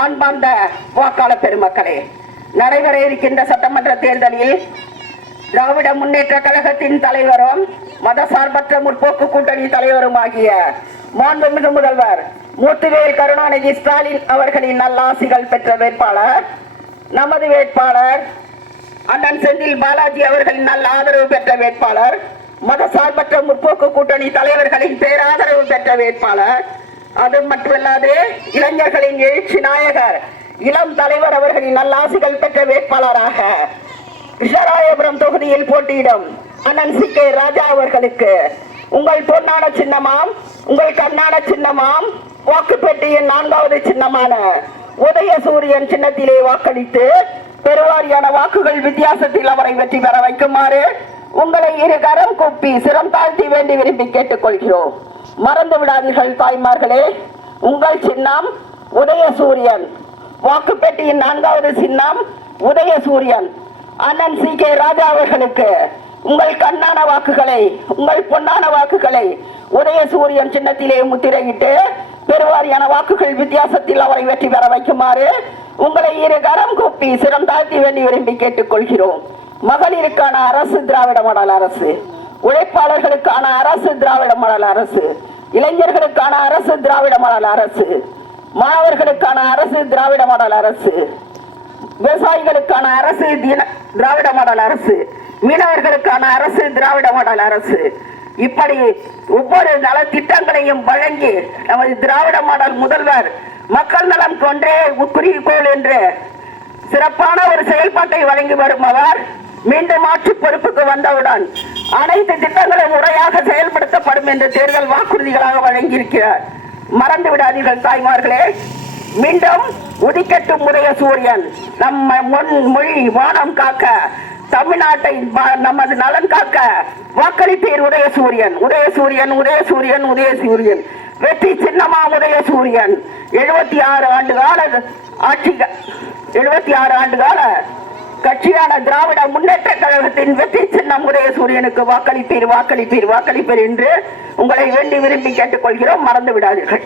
அன்பார்ந்த வாக்காளர் பெருமக்களே, நடைபெற இருக்கின்ற சட்டமன்ற தேர்தலில் திராவிட முன்னேற்ற கழகத்தின் தலைவரும் மதசார்பற்ற முற்போக்கு கூட்டணி தலைவருமாகிய மாண்புமிகு முதல்வர் முத்துவேல் கருணாநிதி ஸ்டாலின் அவர்களின் நல்லாசிகள் பெற்ற வேட்பாளர் நமது வேட்பாளர் அண்ணன் செந்தில் பாலாஜி அவர்களின் நல்ல ஆதரவு பெற்ற வேட்பாளர், மதசார்பற்ற முற்போக்கு கூட்டணி தலைவர்களின் பேராதரவு பெற்ற வேட்பாளர், அது மட்டுமல்லாது இளைஞர்களின் எழுச்சி நாயகர் இளம் தலைவர் அவர்களின் நல்லாசிகள் பெற்ற வேட்பாளராக கிருஷ்ணராயபுரம் தொகுதியில் போட்டியிடும் அண்ணன் சி.கே. ராஜா அவர்களுக்கு உங்கள் பொன்னான சின்னமாம், உங்கள் கண்ணான சின்னமாம், வாக்குப்பெட்டியின் 4வது சின்னமான உதயசூரியன் சின்னத்திலே வாக்களித்து பெருவாரியான வாக்குகள் வித்தியாசத்தில் அவரை வெற்றி பெற வைக்குமாறு உங்களை இரு கரம் கூப்பி சிரம் தாழ்த்தி வேண்டி விரும்பி கேட்டுக் கொள்கிறோம். மறந்து விடாதீர்கள் தாய்மார்களே, உங்கள் சின்னம் உதயசூரியன், வாக்குப்பெட்டியின் 4வது சின்னம் உதயசூரியன். அண்ணன் சி.கே. ராஜா அவர்களுக்கு உங்கள் கண்ணான வாக்குகளை, உங்கள் பொன்னான வாக்குகளை உதயசூரியன் சின்னத்திலே முத்திரையிட்டு பெருவாரியான வாக்குகள் வித்தியாசத்தில் அவரை வெற்றி பெற வைக்குமாறு உங்களை இரு கரம் கூப்பி சிரம் தாழ்த்தி வேண்டி விரும்பி கேட்டுக் கொள்கிறோம். மகளிருக்கான அரசு திராவிட மாடல் அரசு, உழைப்பாளர்களுக்கான அரசு திராவிட மாடல் அரசு, இளைஞர்களுக்கான அரசு திராவிட மாடல் அரசு, மாணவர்களுக்கான அரசு திராவிட மாடல் அரசு, விவசாயிகளுக்கான அரசு திராவிட மாடல் அரசு, மீனவர்களுக்கான அரசு திராவிட மாடல் அரசு, இப்படி ஒவ்வொரு நல திட்டங்களையும் வழங்கி நமது திராவிட மாடல் முதல்வர் மக்கள் நலம் கொண்டே குறிக்கோள் என்று சிறப்பான ஒரு செயல்பாட்டை வழங்கி வரும் அவர் மீண்டும் ஆட்சி பொறுப்புக்கு வந்தவுடன் அனைத்து திட்டங்களும் முறையாக செயல்படுத்தப்படும் என்று தேர்தல் வாக்குறுதிகளாக வழங்கியிருக்கிறார். மறந்து விடாதீர்கள் தாய்மார்களே, மீண்டும் உதிக்கட்டும் உதயசூரியன், நம்ம மொழி வானம் காக்க, தமிழ்நாட்டை நமது நலன் காக்க வாக்களிப்பீர் உதயசூரியன், உதயசூரியன், உதயசூரியன், உதயசூரியன். வெற்றி சின்னமா உதயசூரியன். 76 ஆண்டு கால ஆட்சி, 76 ஆண்டு கால கட்சியான திராவிட முன்னேற்ற கழகத்தின் வெற்றி சின்னம் உதயசூரியனுக்கு வாக்களிப்பீர், வாக்களிப்பீர், வாக்களிப்பீர் என்று உங்களை வேண்டி விரும்பி கேட்டுக்கொள்கிறோம். மறந்து விடாதீர்கள்.